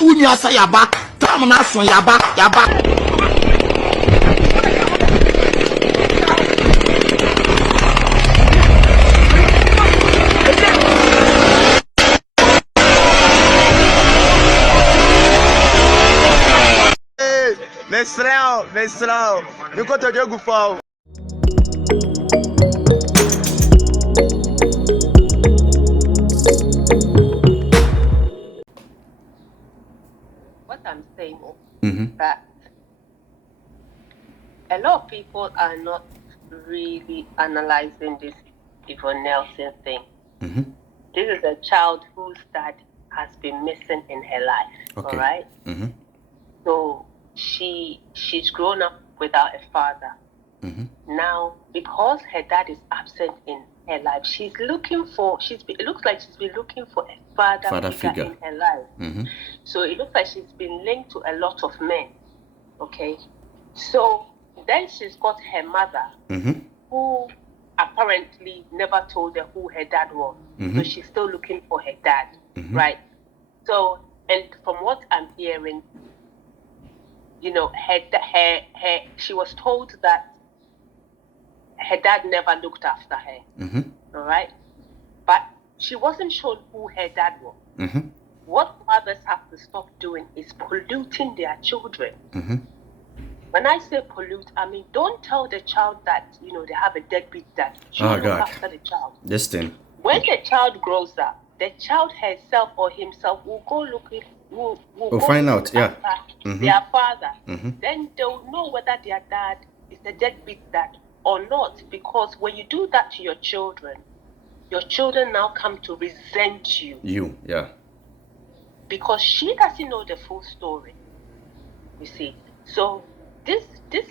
Unya say yaba. Tam na so yaba. Mestrel. Nunca te jogo fal. What I'm saying is that a lot of people are not really analyzing this Yvonne Nelson thing. This is a child whose dad has been missing in her life. Okay. All right. So she's grown up without a father. Now, because her dad is absent in her life, it looks like she's been looking for a father figure in her life. So it looks like she's been linked to a lot of men. Okay. So then she's got her mother, who apparently never told her who her dad was. So she's still looking for her dad, right? So, and from what I'm hearing, you know, she was told that her dad never looked after her, all right? But she wasn't shown who her dad was. What mothers have to stop doing is polluting their children. When I say pollute, I mean, don't tell the child that, you know, they have a deadbeat dad. You look after the child. This thing. When the child grows up, the child herself or himself will go looking, will find out, their father. Then they'll know whether their dad is a deadbeat dad or not. Because when you do that to your children now come to resent you. Because she doesn't know the full story. You see. So this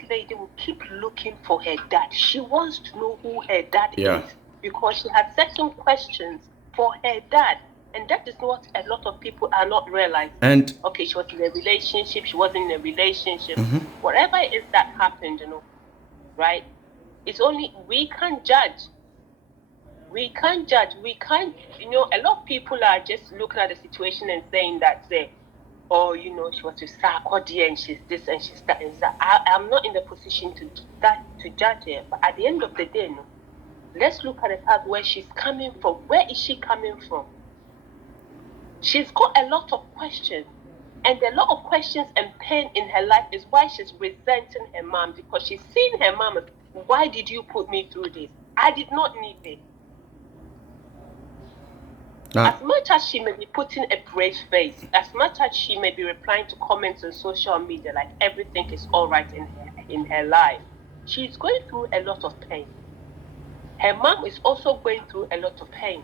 lady will keep looking for her dad. She wants to know who her dad is. Because she had certain questions for her dad. And that is what a lot of people are not realizing. And okay, she was in a relationship, she wasn't in a relationship. Whatever it is that happened, you know, right? It's only, we can't judge. We can't, you know, a lot of people are just looking at the situation and saying that, oh, you know, she was with Sarkodie and she's this and she's that and that. I'm not in the position to judge her. But at the end of the day, no, let's look at the part where she's coming from. Where is she coming from? She's got a lot of questions. And a lot of questions and pain in her life is why she's resenting her mom. Because she's seen her mom as, why did you put me through this? I did not need this. As much as she may be putting a brave face, as much as she may be replying to comments on social media like everything is all right in her life, she's going through a lot of pain. Her mom is also going through a lot of pain,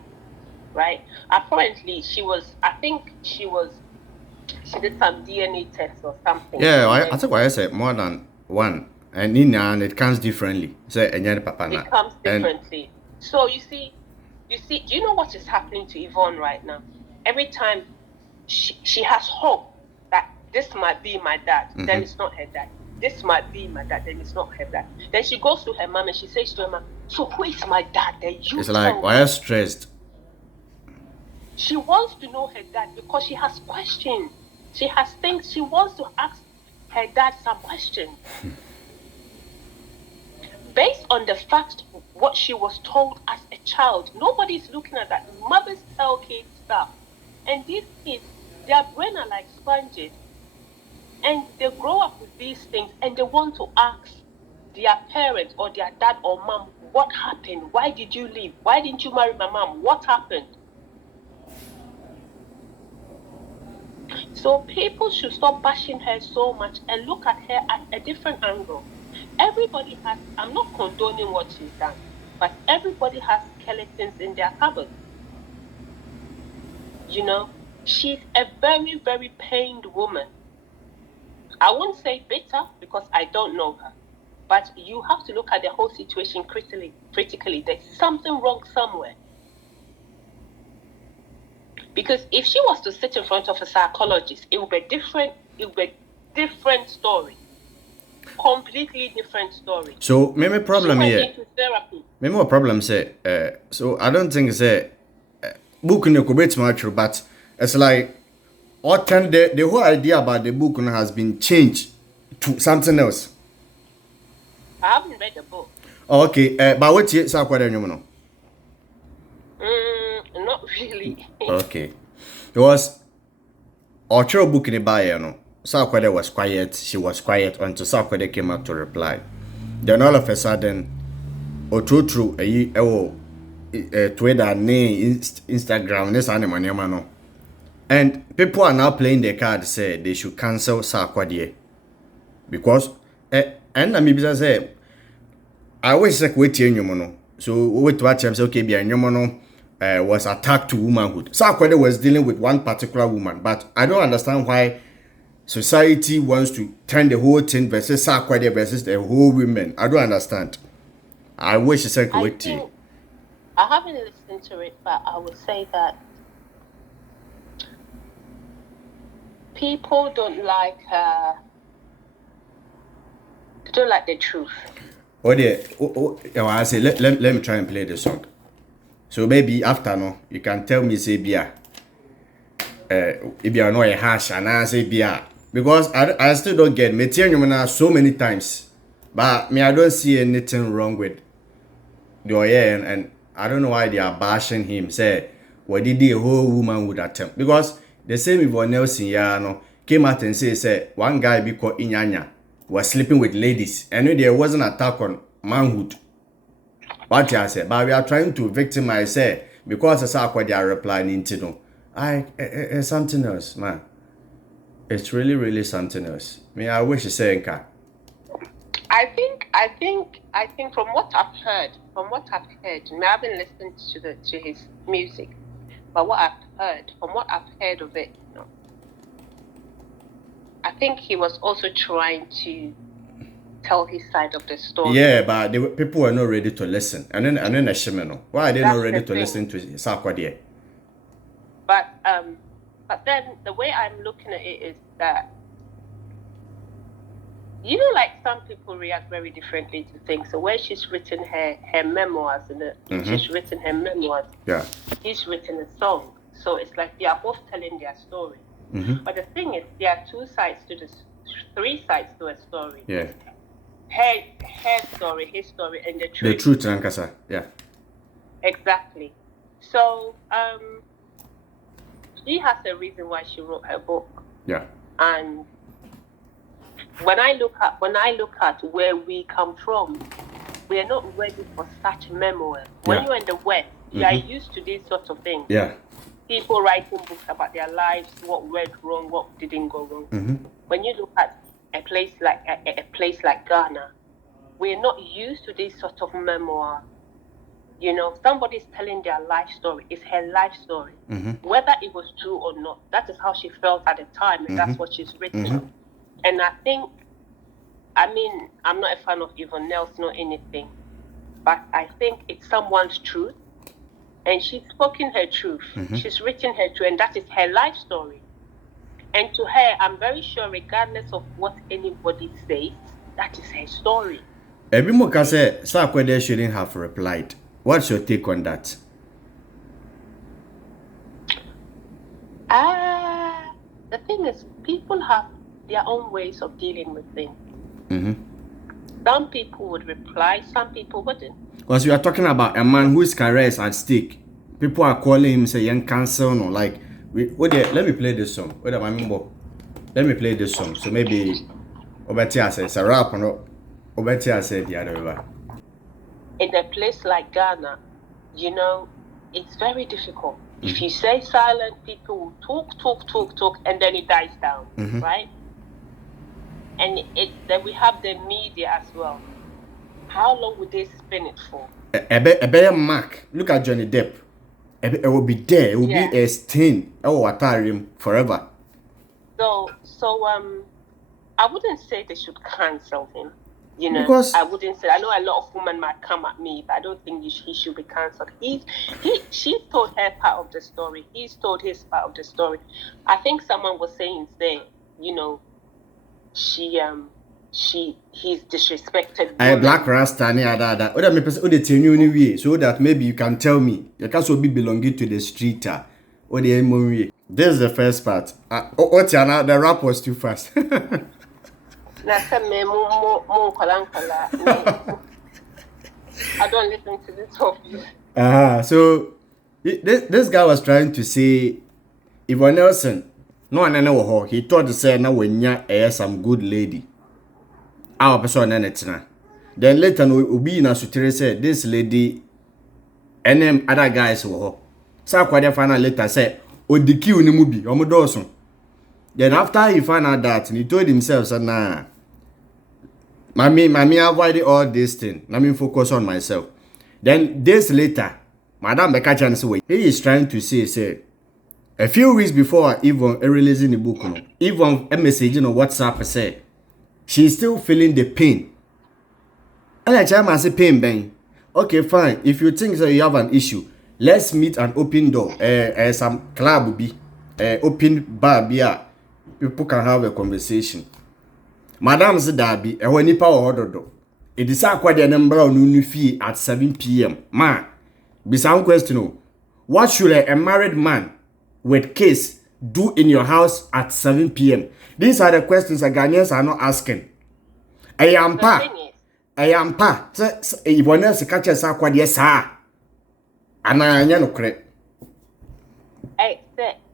right? Apparently, she did some DNA test or something. Yeah, I think I said more than one. And it comes differently. It comes differently. So you see, do you know what is happening to Yvonne right now? Every time she has hope that this might be my dad, then it's not her dad. This might be my dad, then it's not her dad. Then she goes to her mom and she says to her mom, so who is my dad? Then it's like, why are you stressed? She wants to know her dad because she has questions. She has things she wants to ask her dad some questions. Based on the fact what she was told as a child, nobody's looking at that. Mothers tell kids stuff. And these kids, their brain are like sponges. And they grow up with these things and they want to ask their parents or their dad or mom, what happened? Why did you leave? Why didn't you marry my mom? What happened? So people should stop bashing her so much and look at her at a different angle. Everybody has, I'm not condoning what she's done, but everybody has skeletons in their cupboard. You know, she's a very, very pained woman. I won't say bitter because I don't know her, but you have to look at the whole situation critically. There's something wrong somewhere. Because if she was to sit in front of a psychologist, it would be different. It would be a different story. Completely different story. So, maybe problem here. Maybe a problem say. So I don't think say book in the kubet much, but it's like or can the whole idea about the book has been changed to something else? I haven't read the book. Okay, but what's it? Sarkodie, Not really. Okay, it was Orchard book in the buyer, no. Sarkodie was quiet. She was quiet until Sarkodie came out to reply. Then all of a sudden, true, Twitter, Instagram, this animal, no. And people are now playing the card, say they should cancel Sarkodie because and I maybe say I always like wait here, no. So wait to watch him say okay, be a was attacked to womanhood. Sarkodie was dealing with one particular woman, but I don't understand why society wants to turn the whole thing versus Sarkodie versus the whole women. I don't understand. I wish it's like wait here. I haven't listened to it, but I would say that people don't like the truth. I say let me try and play the song. So maybe after no, you can tell me say bia. If you are not a hash and I say bia. Because I still don't get material so many times. But me I don't see anything wrong with the and I don't know why they are bashing him. Say what did the whole woman would attempt? Because the same Yvonne Nelson came out and say one guy be called Inyanya was sleeping with ladies. And there wasn't an attack on manhood. What I said, but we are trying to victimize say because it's what they are replying into no. It's something else, man. It's really something else. I wish you say Nka. I think from what I've heard, I haven't listened to his music, but from what I've heard of it, I think he was also trying to tell his side of the story. Yeah, but people were not ready to listen. And then why are they not ready to listen to Sarkodie? But then the way I'm looking at it is that like some people react very differently to things. So where she's written her memoirs she's written her memoirs. Yeah. He's written a song. So it's like they are both telling their story. But the thing is, there are three sides to a story. Yeah. Her story, his story, and the truth. The truth, Nankasa. Yeah. Exactly. So she has a reason why she wrote her book. Yeah. And when I look at where we come from, we are not ready for such memoirs. When you're in the West, you are used to these sorts of things. Yeah. People writing books about their lives, what went wrong, what didn't go wrong. When you look at a place like Ghana, we're not used to this sort of memoir. Somebody's telling their life story. It's her life story. Whether it was true or not, that is how she felt at the time, and that's what she's written. And I think, I'm not a fan of Yvonne Nelson or anything, but I think it's someone's truth, and she's spoken her truth. She's written her truth, and that is her life story. And to her, I'm very sure, regardless of what anybody says, that is her story. Every moka said Sarkodie shouldn't have replied. What's your take on that? The thing is, people have their own ways of dealing with things. Some people would reply, some people wouldn't. Because we are talking about a man whose career is at stake. People are calling him, say, young cancel, no, like, let me play this song. Let me play this song. So maybe Obetia says, it's a rap, no? Obetia said the other way. In a place like Ghana, it's very difficult. If you say silent, people will talk, and then it dies down, right? And then we have the media as well. How long would they spin it for? A better mark. Look at Johnny Depp. It will be there. It will be a stain. Forever. So I wouldn't say they should cancel him. Because I wouldn't say. I know a lot of women might come at me, but I don't think he should be cancelled. She told her part of the story. He's told his part of the story. I think someone was saying there, he's disrespected. I black rasta ni ada. Oda me person ode tenu ni so that maybe you can tell me. You can so be belonging to the street. Ode mo wie. This is the first part. Otiana, the rap was too fast. I don't listen to this whole. So this guy was trying to say, Yvonne Nelson, no one know he thought to say now when you some good lady. Our person and it's now. Then later no be in a suture said this lady and them other guys were. So quite final later said, "O the queue in the movie, Omodoson." Then after he found out that, he told himself, "So nah, mommy, avoid all this thing. Let me focus on myself." Then days later, Madam Bekachan said, he is trying to say, a few weeks before even releasing the book, even a message on WhatsApp said, she's still feeling the pain. And I tell myself, pain, bang. Okay, fine. If you think that you have an issue, let's meet an open door. Some club be, open bar be. People can have a conversation. Madam said that be when you power order. It is quite a number of new fee at 7 p.m. Ma, be some question. What should a married man with kids do in your house at 7 p.m.? These are the questions that Ghanaians are not asking. I am pa. If one else catches a quad, yes, sir. And I know correct.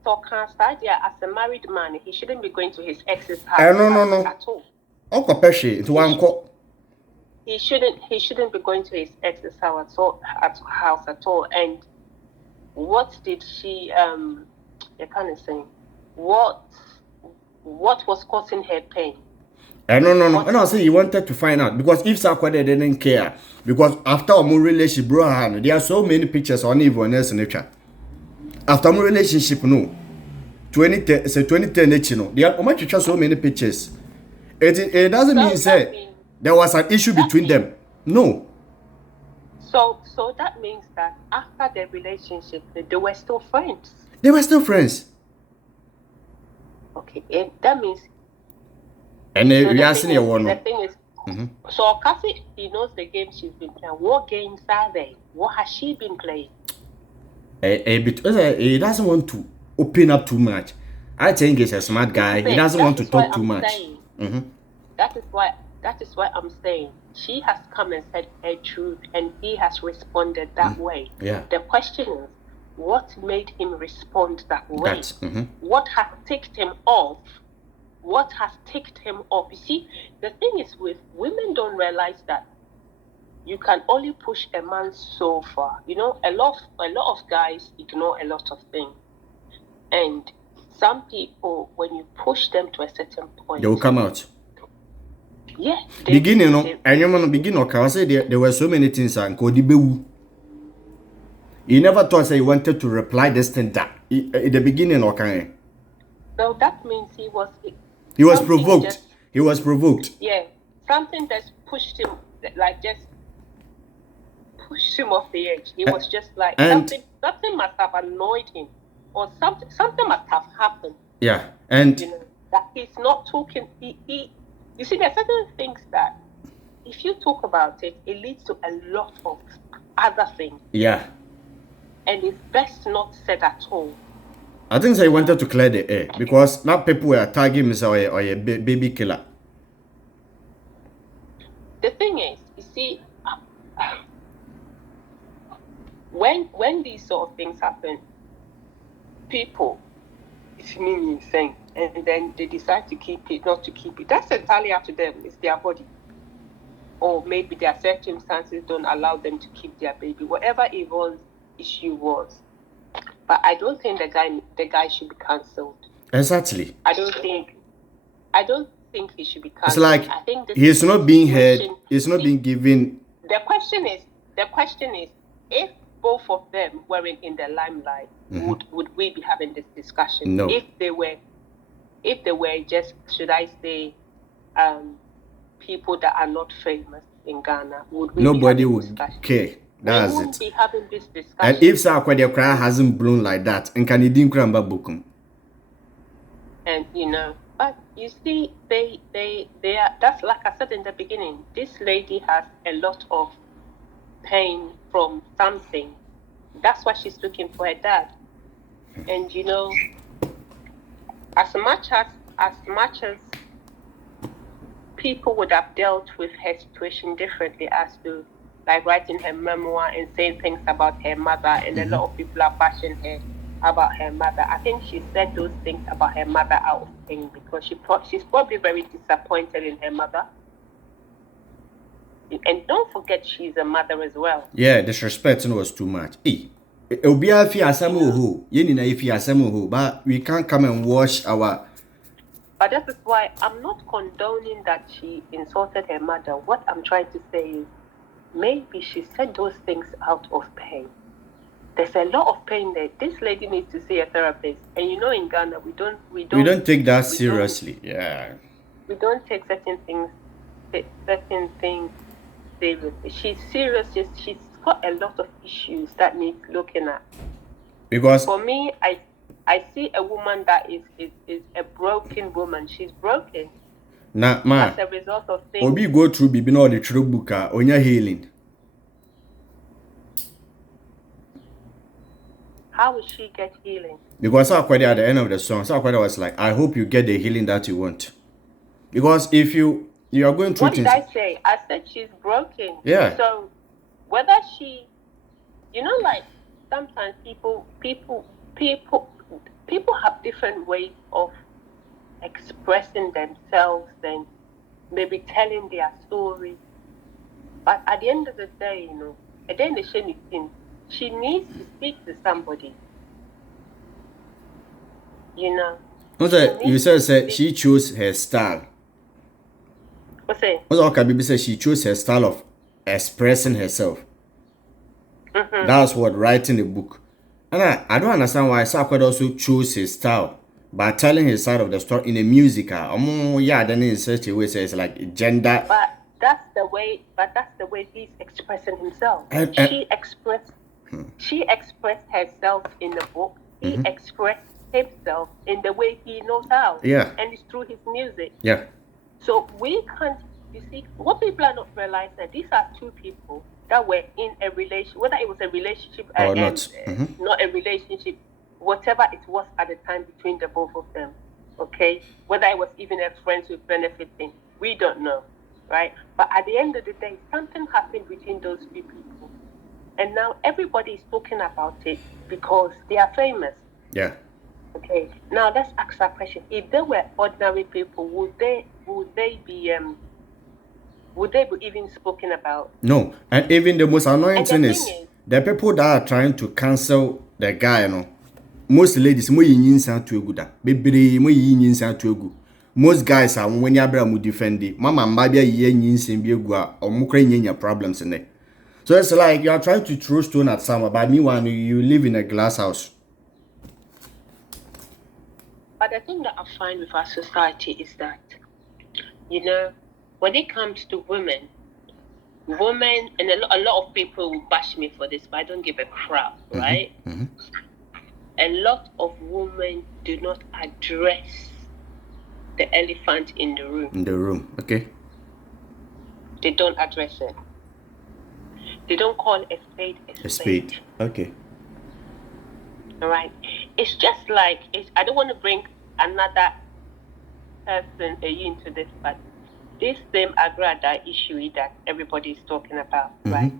So can start as a married man, he shouldn't be going to his ex's house no. at all. Uncle Pesci, to one call. He shouldn't be going to his ex's house at all. And what did she you kind of saying what was causing her pain? No. And I say he wanted to find out because if Sarkodie didn't care, because after a more relationship, bro, there are so many pictures on Yvonne Nelson nature. After more relationship, no. 2010, you know, there are much so many pictures. It doesn't mean say there was an issue between them. No. So that means that after the relationship, they were still friends. They were still friends. Okay, that means. And we are seeing one. The thing is, so Cassie, he knows the game she's been playing. What games are they? What has she been playing? He doesn't want to open up too much. I think he's a smart guy. He doesn't want to talk too much. That is why I'm saying she has come and said her truth, and he has responded that way. Yeah. The question is, what made him respond that way? What has ticked him off? What has ticked him off? You see, the thing is with women don't realize that you can only push a man so far. You know, a lot of guys ignore a lot of things. And some people, when you push them to a certain point, they will come out. Yeah. Beginning, and you want to begin, okay, I say there were so many things and he never thought that he wanted to reply this thing that in the beginning, okay. So that means he was provoked. He was provoked. Yeah. Something that pushed him, like just pushed him off the edge. He was just like something must have annoyed him, or something must have happened. Yeah, and you know that he's not talking. You see, there are certain things that if you talk about it, it leads to a lot of other things. Yeah, and it's best not said at all. I think he wanted to clear the air because now people were tagging him as a baby killer. The thing is, you see, when these sort of things happen, people, it's me insane, and then they decide to keep it, not to keep it. That's entirely up to them. It's their body, or maybe their circumstances don't allow them to keep their baby. Whatever Yvonne's issue was, but I don't think the guy should be cancelled. Exactly. I don't think he should be cancelled. It's like I think he's not being heard. He's not being given. The question is, if both of them weren't in the limelight, would we be having this discussion? No. If they were just, should I say, people that are not famous in Ghana, would we? Nobody be would care. That's we wouldn't it. be having this discussion. And if Sarkodie cry hasn't blown like that, and can he didn't cry about bookum? And but you see, they are. That's like I said in the beginning. This lady has a lot of pain from something. That's why she's looking for her dad. And as much as people would have dealt with her situation differently, as to like writing her memoir and saying things about her mother, and a lot of people are bashing her about her mother. I think she said those things about her mother out of pain, because she's probably very disappointed in her mother. And don't forget, she's a mother as well. Yeah, disrespect was too much. But we can't come and wash our. But that is why I'm not condoning that she insulted her mother. What I'm trying to say is, maybe she said those things out of pain. There's a lot of pain there. This lady needs to see a therapist. And you know, in Ghana, we don't take that seriously. Yeah. We don't take certain things seriously. She's serious. She's got a lot of issues that need looking at. Because for me, I see a woman that is a broken woman. She's broken. Nah, ma. As a result of things. Obi go through bibi no the true book onya healing. How will she get healing? Because Sarkodie at the end of the song, Sarkodie was like, I hope you get the healing that you want. Because if you are going through things. What did I say? I said she's broken. Yeah. So whether she, like sometimes people have different ways of expressing themselves and maybe telling their story. But at the end of the day, at the end of the day, she needs to speak to somebody. You said she chose her style. What's it? Baby said she chose her style of expressing herself. That's what writing the book. And I don't understand why Sarkodie also chose his style by telling his side of the story in a musical. Then in such a way, so it's like gender. But that's the way he's expressing himself. She expressed herself in the book. He expressed himself in the way he knows how. Yeah. And it's through his music. Yeah. So we can't, you see, what people are not realizing, that these are two people that were in a relationship, whether it was a relationship or not. Not a relationship, whatever it was at the time between the both of them, okay? Whether it was even a friends with benefit thing, we don't know, right? But at the end of the day, something happened between those two people. And now everybody is talking about it because they are famous. Yeah. Okay. Now let's ask that question. If they were ordinary people, would they be even spoken about? No. And even the most annoying thing is the people that are trying to cancel the guy, most ladies, most guys are when you are defending. Mama, maybe a problems in there. So it's like you are trying to throw stone at someone, but meanwhile you live in a glass house. But the thing that I find with our society is that, when it comes to women, and a lot of people will bash me for this, but I don't give a crap, right? A lot of women do not address the elephant in the room. In the room, okay. They don't address it. They don't call a spade a spade. Okay. All right. It's just like, I don't want to bring another person into this, but this same Agrada issue that everybody is talking about, right?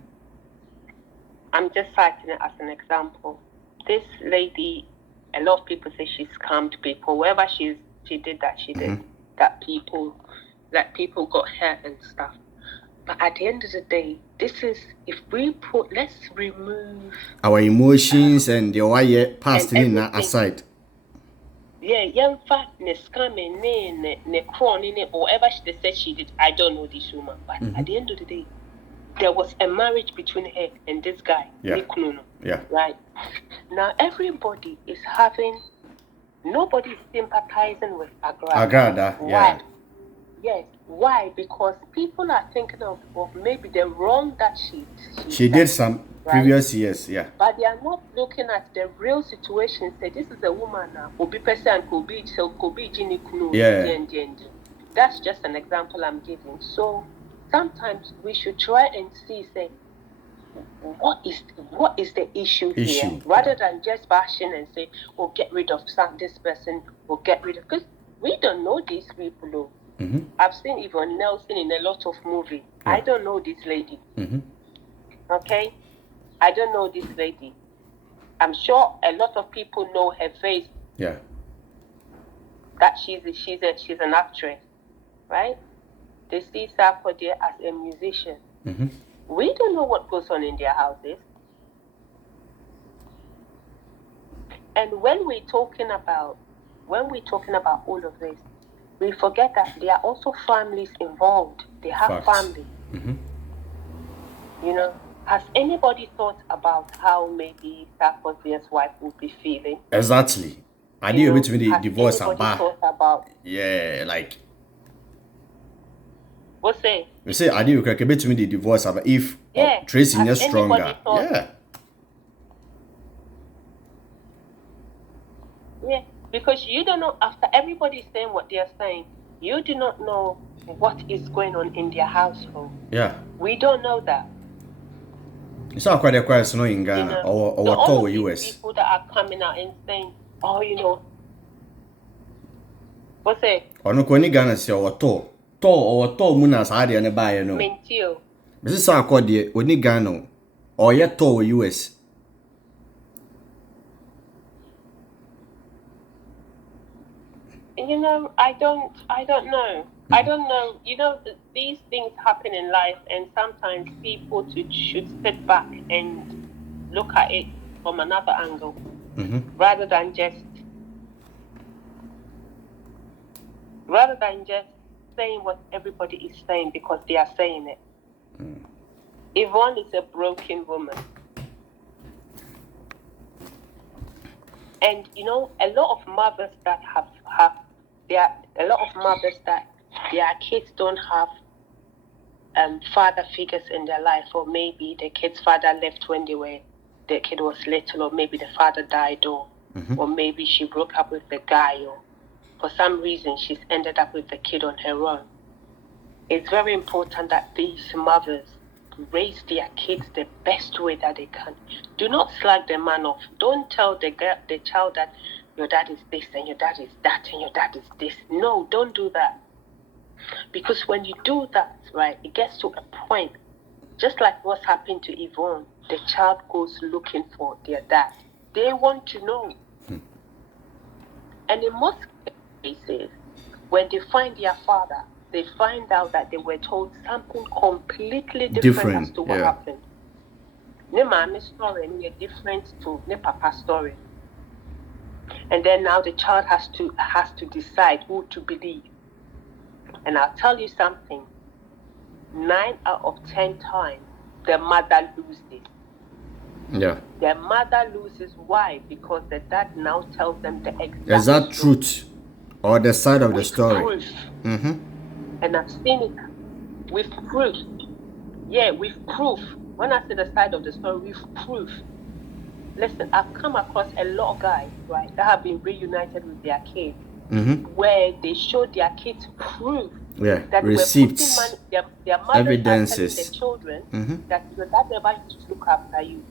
I'm just citing it as an example. This lady, a lot of people say she scammed people. Wherever she did that, she did. That people got hurt and stuff. But at the end of the day, let's remove our emotions and the way past in aside. Yeah, young fat, ne scamming, ne crawling, or whatever they said she did. I don't know this woman, but at the end of the day, there was a marriage between her and this guy, Nick Nuno. Yeah. Right. Now everybody is nobody is sympathizing with Agrada. Why? Yeah. Yes. Why? Because people are thinking of maybe the wrong that she did some previous years, yeah. But they are not looking at the real situation. Say this is a woman now. Could be Ginny Kuno. Yeah. That's just an example I'm giving. So sometimes we should try and say what is the issue here, rather than just bashing and say, get rid of this person. will get rid of, because we don't know these people. Though. I've seen Yvonne Nelson in a lot of movies. Yeah. I don't know this lady. Okay? I don't know this lady. I'm sure a lot of people know her face. Yeah. That she's an actress, right? They see Sarkodie as a musician. We don't know what goes on in their houses. And when we're talking about all of this, we forget that there are also families involved. They have families. You know, has anybody thought about how maybe Sarkodie's wife would be feeling? Exactly. I didn't wait when the divorce about. Yeah, like. What's it? We say I didn't wait when the divorce about if Tracy is stronger. Yeah. Yeah, because you don't know, after everybody saying what they're saying, you do not know what is going on in their household. Yeah. We don't know that. It's not quite a question in Ghana or all the US. People that are coming out and saying, oh, you know, what's it? Or no, when Ghana say or to munas hadi and buy no. Mentio. This is Sarkodie when Ghana or yet to US. You know, I don't know. I don't know. You know, these things happen in life, and sometimes people should sit back and look at it from another angle, rather than just saying what everybody is saying because they are saying it. Yvonne is a broken woman. And, you know, a lot of mothers that their kids don't have father figures in their life, or maybe the kid's father left when the kid was little, or maybe the father died, or maybe she broke up with the guy, or for some reason she's ended up with the kid on her own. It's very important that these mothers raise their kids the best way that they can. Do not slag the man off. Don't tell the child that your dad is this and your dad is that and your dad is this. No, don't do that. Because when you do that, right, it gets to a point, just like what's happened to Yvonne, the child goes looking for their dad. They want to know. And in most cases, when they find their father, they find out that they were told something completely different as to what happened. Ne mama's story is different to ne papa's story. And then now the child has to decide who to believe. And I'll tell you something. 9 out of 10 times, the mother loses. Yeah. The mother loses. Why? Because the dad now tells them the exact Is that truth or the side of the story? Proof. And I've seen it with proof. Yeah, with proof. When I say the side of the story, with proof. Listen, I've come across a lot of guys, right, that have been reunited with their kids, where they showed their kids proof. Yeah, that receipts, their mothers evidences. Their children that your dad never used to look after you.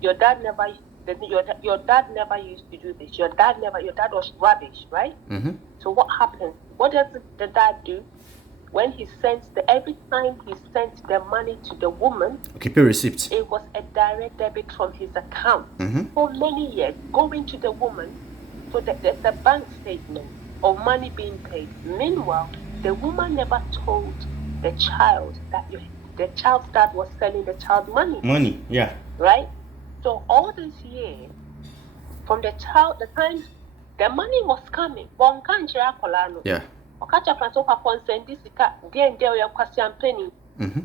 Your dad never used to do this. Your dad was rubbish, right? So what happens? What does the dad do? When he sends every time he sends the money to the woman, keep a receipt. It was a direct debit from his account for many years, going to the woman. So that there's a bank statement of money being paid. Meanwhile, the woman never told the child that the child's dad was sending the child money. Money, yeah. Right? So all this year, from the time the money was coming, yeah.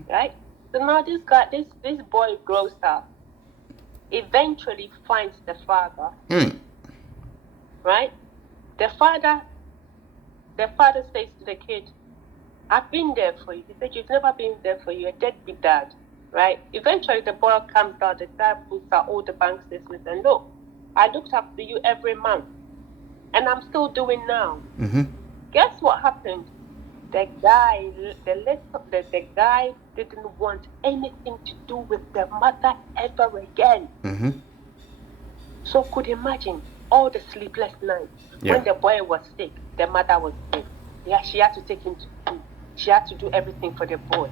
Right? So now this boy grows up, eventually finds the father. Right? The father says to the kid, I've been there for you. He said, you've never been there for you. You're a deadbeat dad. Right? Eventually the boy comes out, the dad puts out all the bank statements and look, I looked after you every month. And I'm still doing now. Guess what happened? The guy didn't want anything to do with the mother ever again. So could imagine all the sleepless nights. Yeah. When the boy was sick, the mother was sick. Yeah, she had to take him to school. She had to do everything for the boy,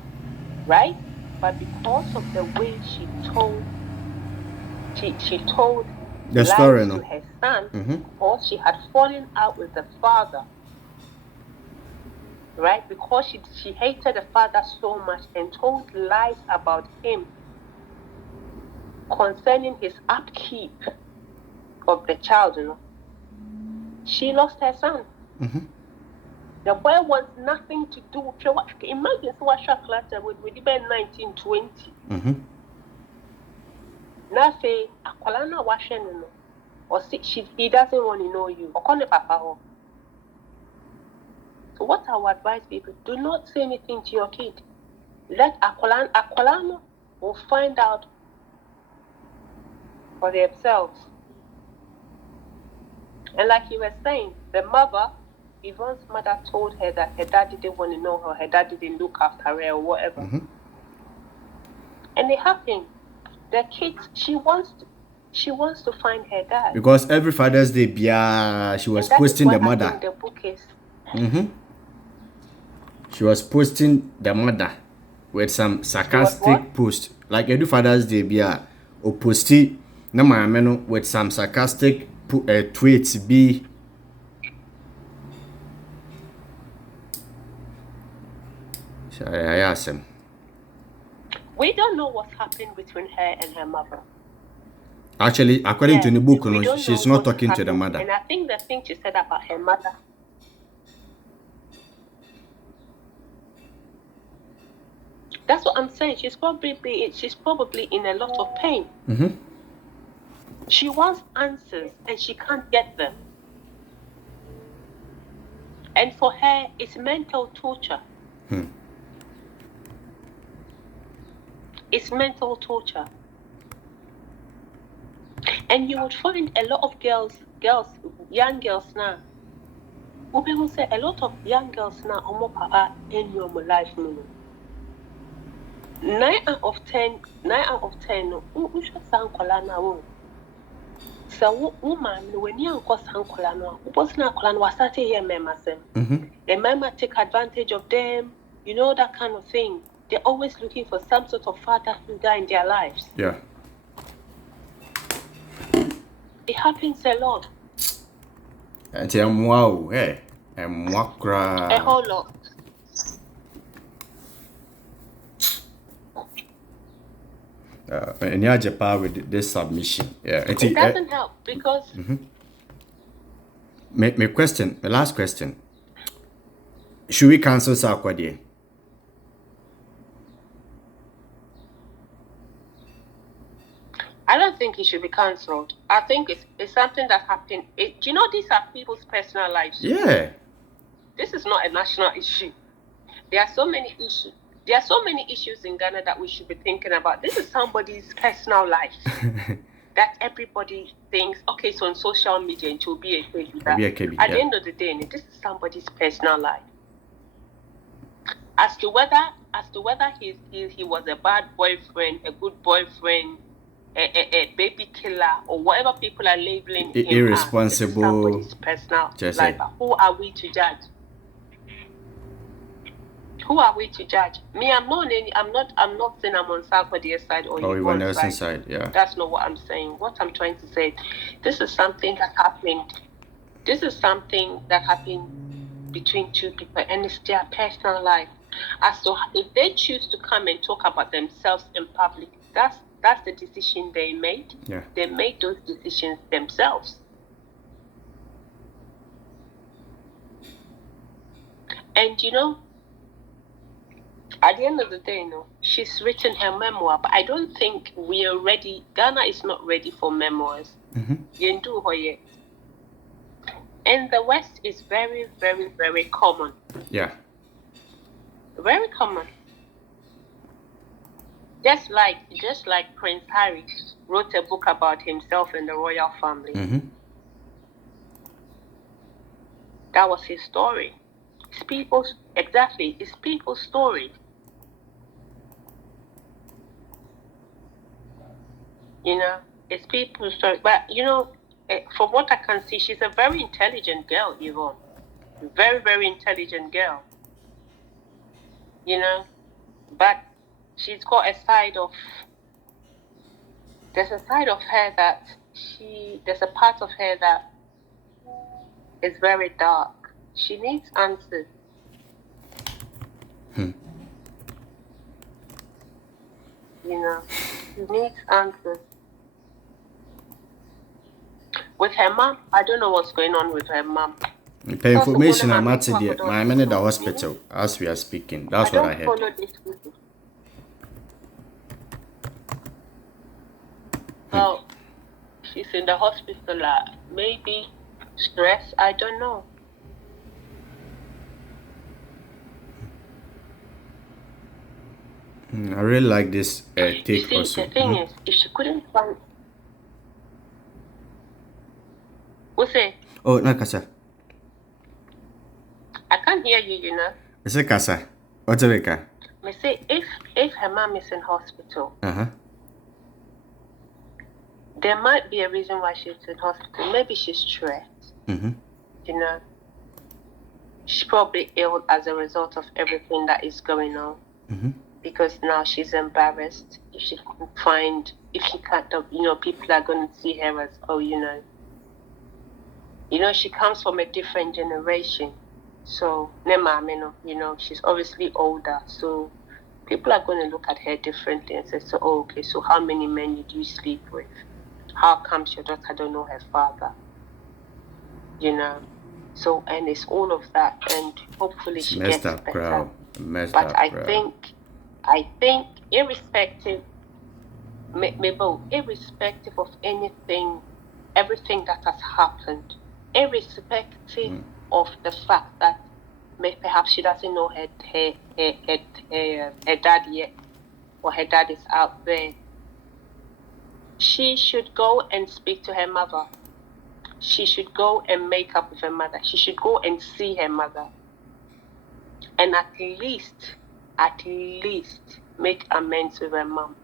right? But because of the way she told The lies story, to no? her son, or she had fallen out with the father, right? Because she hated the father so much and told lies about him concerning his upkeep of the child, you know, she lost her son. The boy wants nothing to do with her. Imagine so what class with even 19, 20. Now say akwalana washen no, or he doesn't want to know you. Or papa. So what I would advise people, do not say anything to your kid. Let akwalana will find out for themselves. And like you were saying, the mother, Yvonne's mother told her that her dad didn't want to know her dad didn't look after her or whatever. And it happened. The kids, she wants to find her dad. Because every Father's Day, she was posting the mother. I think the book is. She was posting the mother with some sarcastic post. Like every Father's Day, or posting na maameno with some sarcastic tweets be. I asked him. We don't know what's happened between her and her mother. Actually, according to the book, she's not talking to the mother. And I think the thing she said about her mother. That's what I'm saying. She's probably in a lot of pain. She wants answers and she can't get them. And for her, it's mental torture. It's mental torture. And you would find a lot of young girls now. People say a lot of young girls now are in your life. 9 out of 10, who should sound colana. So, woman, when you are going colana, what's not colana was started here, Mama. The mama take advantage of them, you know, that kind of thing. They're always looking for some sort of father figure in their lives. Yeah. It happens a lot. And wow, hey, and a whole lot. And you're with this submission. Yeah, it doesn't help because. My question, the last question. Should we cancel Sarkodie? I don't think it should be cancelled. I think it's something that happened. Do you know these are people's personal lives? Yeah. This is not a national issue. There are so many issues. There are so many issues in Ghana that we should be thinking about. This is somebody's personal life that everybody thinks, okay, so on social media it will be a KB. At the end of the day, this is somebody's personal life. As to whether he was a bad boyfriend, a good boyfriend, a baby killer, or whatever people are labeling him irresponsible, as, somebody's personal life. Who are we to judge? Who are we to judge? Me, I'm not saying I'm on Sarkodie's side or anyone else's side. Yeah. That's not what I'm saying. What I'm trying to say, this is something that happened. This is something that happened between two people, and it's their personal life. As to if they choose to come and talk about themselves in public, that's the decision they made. Yeah. They made those decisions themselves. And you know, at the end of the day, she's written her memoir, but I don't think we are ready. Ghana is not ready for memoirs. And the West is very, very, very common. Yeah. Very common. Just like Prince Harry wrote a book about himself and the royal family. That was his story. It's people's story. You know, it's people's story. But you know, from what I can see, she's a very intelligent girl, Yvonne. Very, very intelligent girl. You know, but she's got a side of. There's a side of her that there's a part of her that is very dark. She needs answers. You know, she needs answers. With her mom, I don't know what's going on with her mom. The information I'm at today, my man at the hospital as we are speaking. That's what I heard. Follow this video. Well, she's in the hospital. Maybe stress. I don't know. I really like this take also. The thing is, if she couldn't find... What's it? Oh, no, Kasa. I can't hear you, you know. Is it Kasa? What's it? I say, if her mom is in hospital, there might be a reason why she's in hospital. Maybe she's stressed. You know, she's probably ill as a result of everything that is going on. Because now she's embarrassed. If she can't, you know, people are going to see her as, oh, you know, she comes from a different generation. So, you know, she's obviously older. So, people are going to look at her differently and say, so, oh, okay, so how many men did you sleep with? How comes your daughter don't know her father? You know? So, and it's all of that. And hopefully she gets better. But I think irrespective of anything, everything that has happened, irrespective of the fact that perhaps she doesn't know her dad yet, or her dad is out there, she should go and speak to her mother. She should go and make up with her mother. She should go and see her mother. And at least make amends with her mom.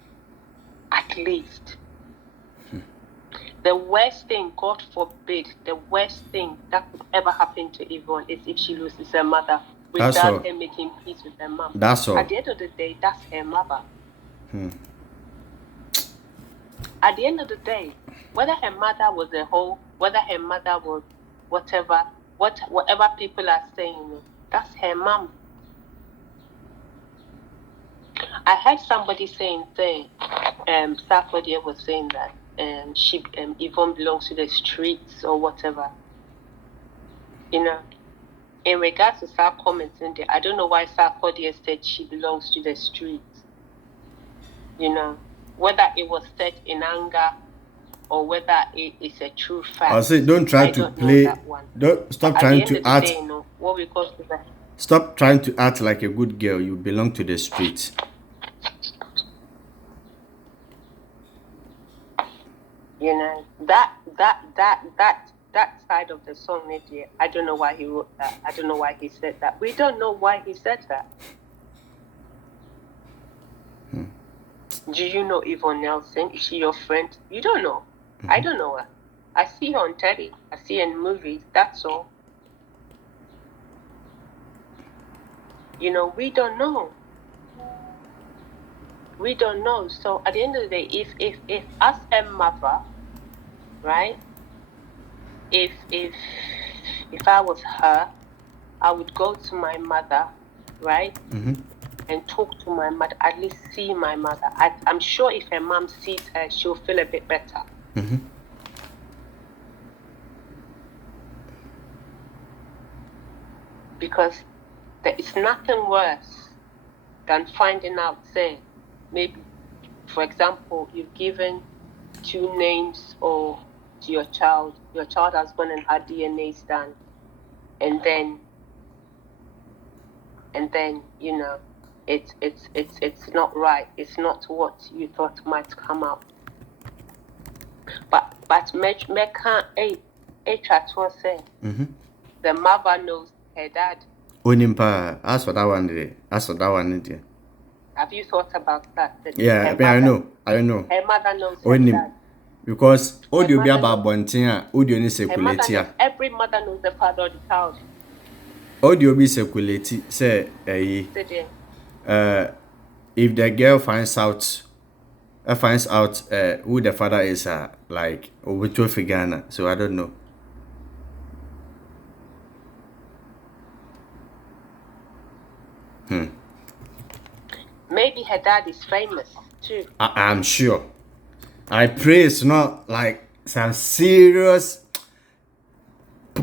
At least. The worst thing, God forbid, the worst thing that could ever happen to Yvonne is if she loses her mother without her making peace with her mom. That's all. At the end of the day, that's her mother. At the end of the day, whether her mother was a hoe, whether her mother was whatever people are saying, that's her mom. I heard somebody saying Sarkodie was saying that she Yvonne belongs to the streets or whatever. You know, in regards to Sark comments in there, I don't know why Sarkodie said she belongs to the streets. You know, whether it was said in anger or whether it is a true fact. I say don't try to play. Don't stop trying to act. Day, you know, what we call that. Stop trying to act like a good girl. You belong to the streets. You know, that side of the song, Nadia, I don't know why he wrote that. I don't know why he said that. We don't know why he said that. Do you know Yvonne Nelson? Is she your friend? You don't know. I don't know her. I see her on telly. I see her in movies. That's all. You know, we don't know. We don't know. So at the end of the day, if as a mother, right? If I was her, I would go to my mother, right? And talk to my mother, at least see my mother. I'm sure if her mom sees her, she'll feel a bit better. Because there is nothing worse than finding out, say, maybe, for example, you've given 2 names or to your child has gone and had DNA done, and then you know, it's not right. It's not what you thought might come out. But Mecca say the mother knows her dad. As for that one there. Have you thought about that? Yeah, I know. Her mother knows her dad. Because audio be about bontia, audio ni Her mother circulate. knows, every mother knows the father of the child. Audio be circulate. Say, Sit there. if the girl finds out who the father is, like which figure. So I don't know. Maybe her dad is famous too. I'm sure. I pray it's not like some serious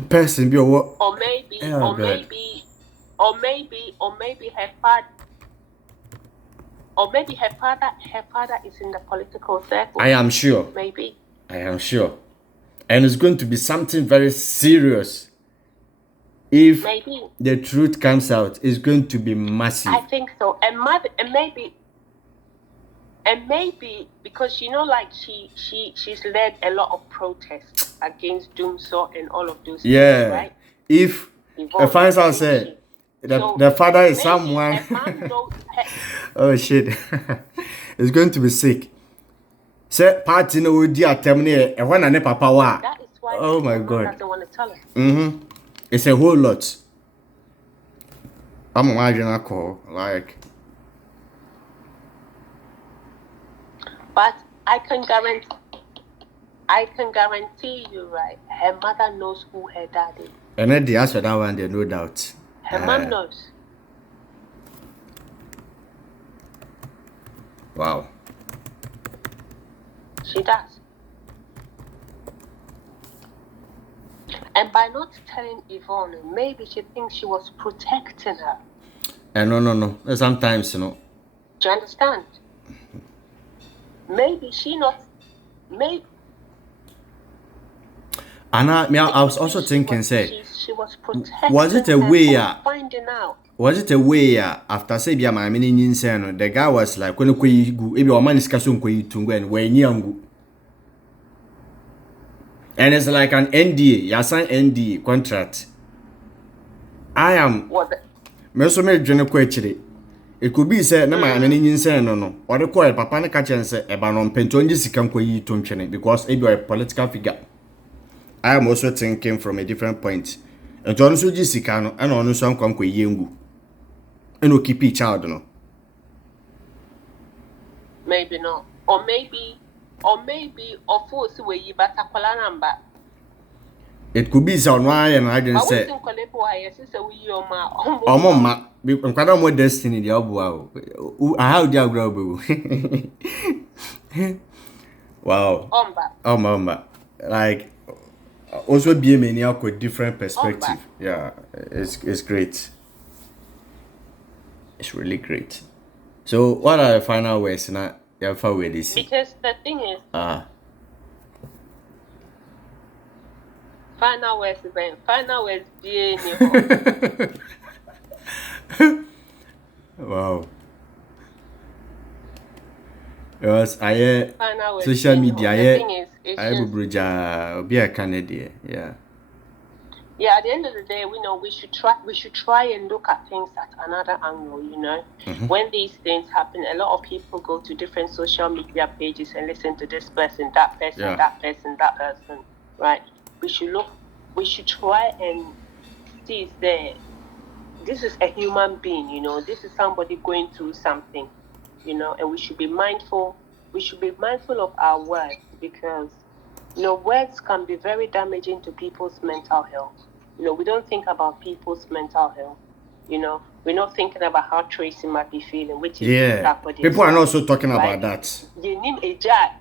person be what. Or maybe, Oh, or God. maybe her father. Or maybe her father is in the political circle. I am sure. Maybe. I am sure. And it's going to be something very serious. If Maybe. the truth comes out, it's going to be massive. I think so. And maybe because like she's led a lot of protests against Doomsaw and all of those Yeah. things, right? If Evolved, the finds out and say so the father is maybe someone. her mom knows Oh shit. It's going to be sick. Say party no would do attempt when I papa wa. that is why Oh my her mom God. doesn't want to tell her. It's a whole lot. I'm imagining a call like But I can guarantee you, right? Her mother knows who her dad is. and then the answer that one there, no doubt. Her mom knows. Wow. She does. And by not telling Yvonne, maybe she thinks she was protecting her. And no. Sometimes, you know. Do you understand? Maybe she not. Maybe. And I was also thinking, say, she was protecting. was it a her way? from finding out. Was it a way after say be my mini insane? The guy was like, when you go, if your man is casting to and when you and it's like an NDA, you sign NDA contract. I am. What? Meso me dwene ko akire. It could be say na my mini insane no. Or the call papa na catch and say e ba no mpento nji sika nkoyi to ntwene because if you are a political figure. I am also thinking from a different point. And John so ji sika no and onu so nkoyi ngu. And keep each child no. Maybe not. Or maybe, of course, where you better call a number. It could be so why and I didn't say. Oh, mama, I'm quite more destiny. The wow, I have the agro. Wow. Oh, mama, like also be a maniac with different perspective. Yeah, it's great. It's really great. So, what are the final words now? This? Because the thing is, final words, wow. Because I social media, I be a Canadian, yeah. Yeah, at the end of the day, we know we should try and look at things at another angle, you know. When these things happen, a lot of people go to different social media pages and listen to this person, that person, that person, that person, right? We should try and see this is a human being, you know, this is somebody going through something, you know, and we should be mindful of our words because you know, words can be very damaging to people's mental health. You know, we don't think about people's mental health. You know, we're not thinking about how Tracy might be feeling, which is people are also talking about that. You need a job.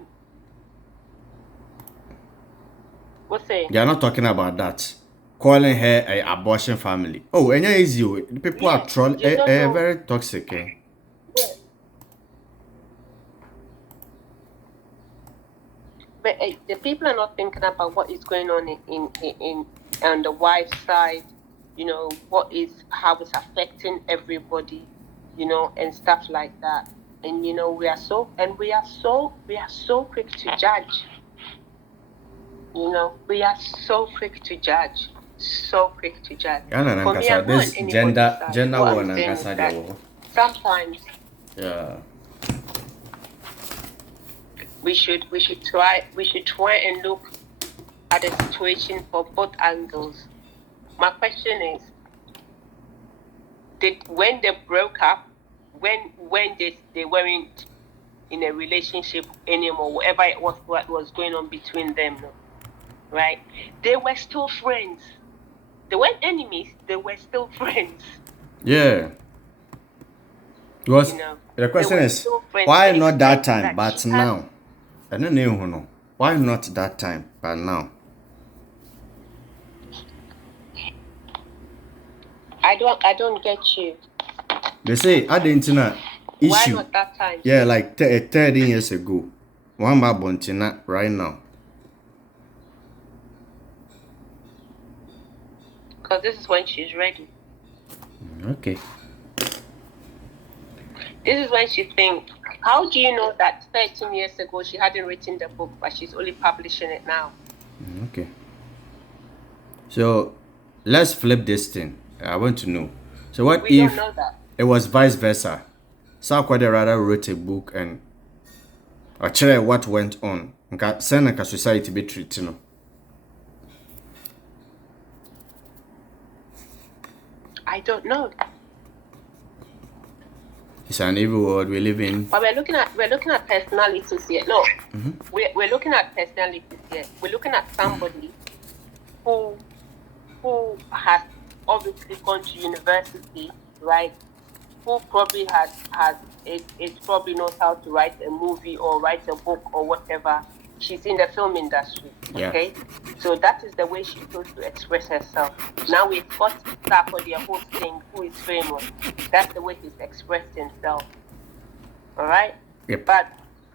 What's it? They are not talking about that. Calling her an abortion family. Oh, and easy. People are trolling. Very toxic. Yeah. But the people are not thinking about what is going on in on the wife's side, you know, how it's affecting everybody, you know, and stuff like that. And you know, we are so quick to judge. You know, we are so quick to judge. For me, I'm not on gender anybody's one and sometimes. yeah. we should try and look at the situation from both angles. My question is, when they broke up, when they weren't in a relationship anymore, whatever it was, what was going on between them, right? They were still friends. They weren't enemies. They were still friends. Yeah. Because the question is, why not that time, but now? I don't know. Why not that time, but now? I don't get you. They say I didn't know issue. Why not that time? Yeah, like 13 years ago. One more buntina right now. Because this is when she's ready. Okay. This is when she thinks, how do you know that 13 years ago she hadn't written the book, but she's only publishing it now? Okay. So let's flip this thing. I want to know. So what We if don't know that. it was vice versa? Sarkodie rather wrote a book and actually what went on. Send a society be treated. I don't know. It's an evil world we live in. But we're looking at personalities here. No, we're looking at personalities here. We're looking at somebody who has obviously gone to university, right? Who probably it probably knows how to write a movie or write a book or whatever. She's in the film industry, okay? So that is the way she's supposed to express herself. Now we've got Sarkodie hosting, who is famous. That's the way he's expressed himself. All right? Yep. But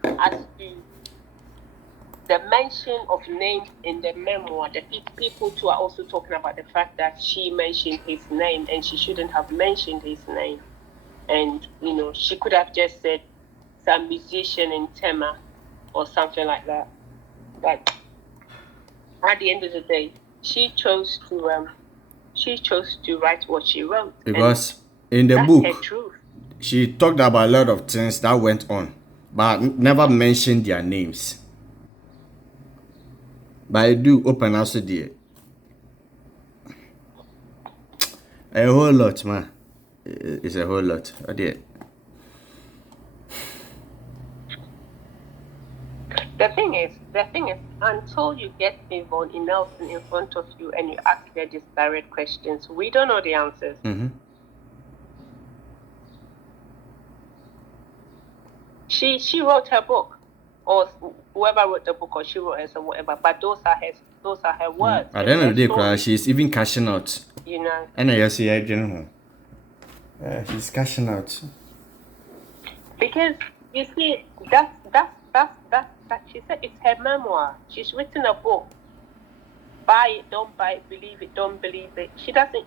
as to the mention of names in the memoir, the people too are also talking about the fact that she mentioned his name and she shouldn't have mentioned his name. And, she could have just said some musician in Tema or something like that. But at the end of the day, she chose to write what she wrote. Because in the book, she talked about a lot of things that went on, but never mentioned their names. But I do open also there. A whole lot, man. It's a whole lot. I did. The thing is, until you get Yvonne Nelson in front of you and you ask her these direct questions, we don't know the answers. Mm-hmm. She wrote her book, or whoever wrote the book, or she wrote it or whatever. But those are her words. At the end of the day, she's even cashing out. And I see I don't know. She's cashing out. Because you see, that she said it's her memoir. She's written a book. Buy it, don't buy it, believe it, don't believe it. She doesn't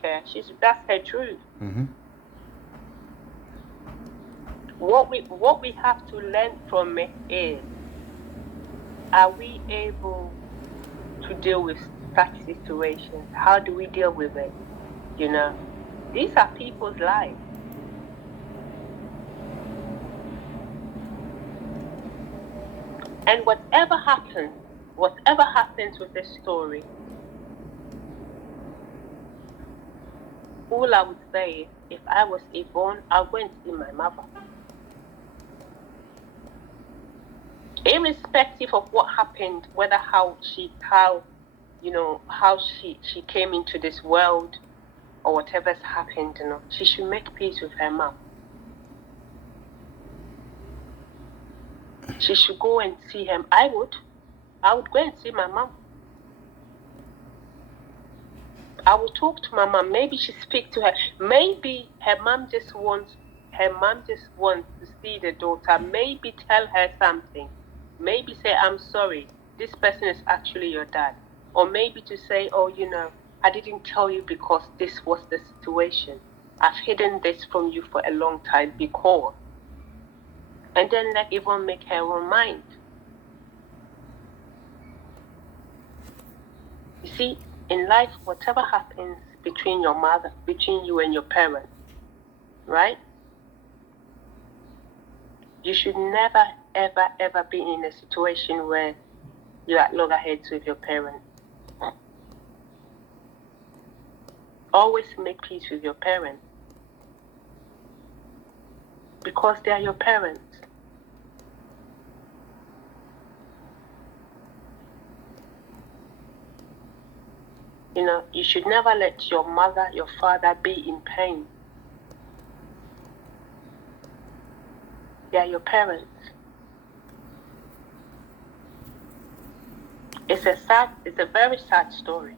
care. That's her truth. Mm-hmm. What we have to learn from it is, are we able to deal with such situations? How do we deal with it? These are people's lives. And whatever happens with this story, all I would say is, if I was Yvonne, I'll go and see my mother. Irrespective of what happened, whether how she came into this world or whatever's happened, she should make peace with her mom. She should go and see him. I would go and see my mom. I would talk to my mom. Maybe she speak to her. Maybe her mom just wants to see the daughter. Maybe tell her something. Maybe say, I'm sorry, this person is actually your dad. Or maybe to say, I didn't tell you because this was the situation. I've hidden this from you for a long time because. And then let Yvonne make her own mind. You see, in life, whatever happens between you and your parents, right? You should never, ever been in a situation where you're at loggerheads with your parents. Always make peace with your parents. Because they are your parents. You know, you should never let your mother, your father be in pain. They are your parents. It's a very sad story.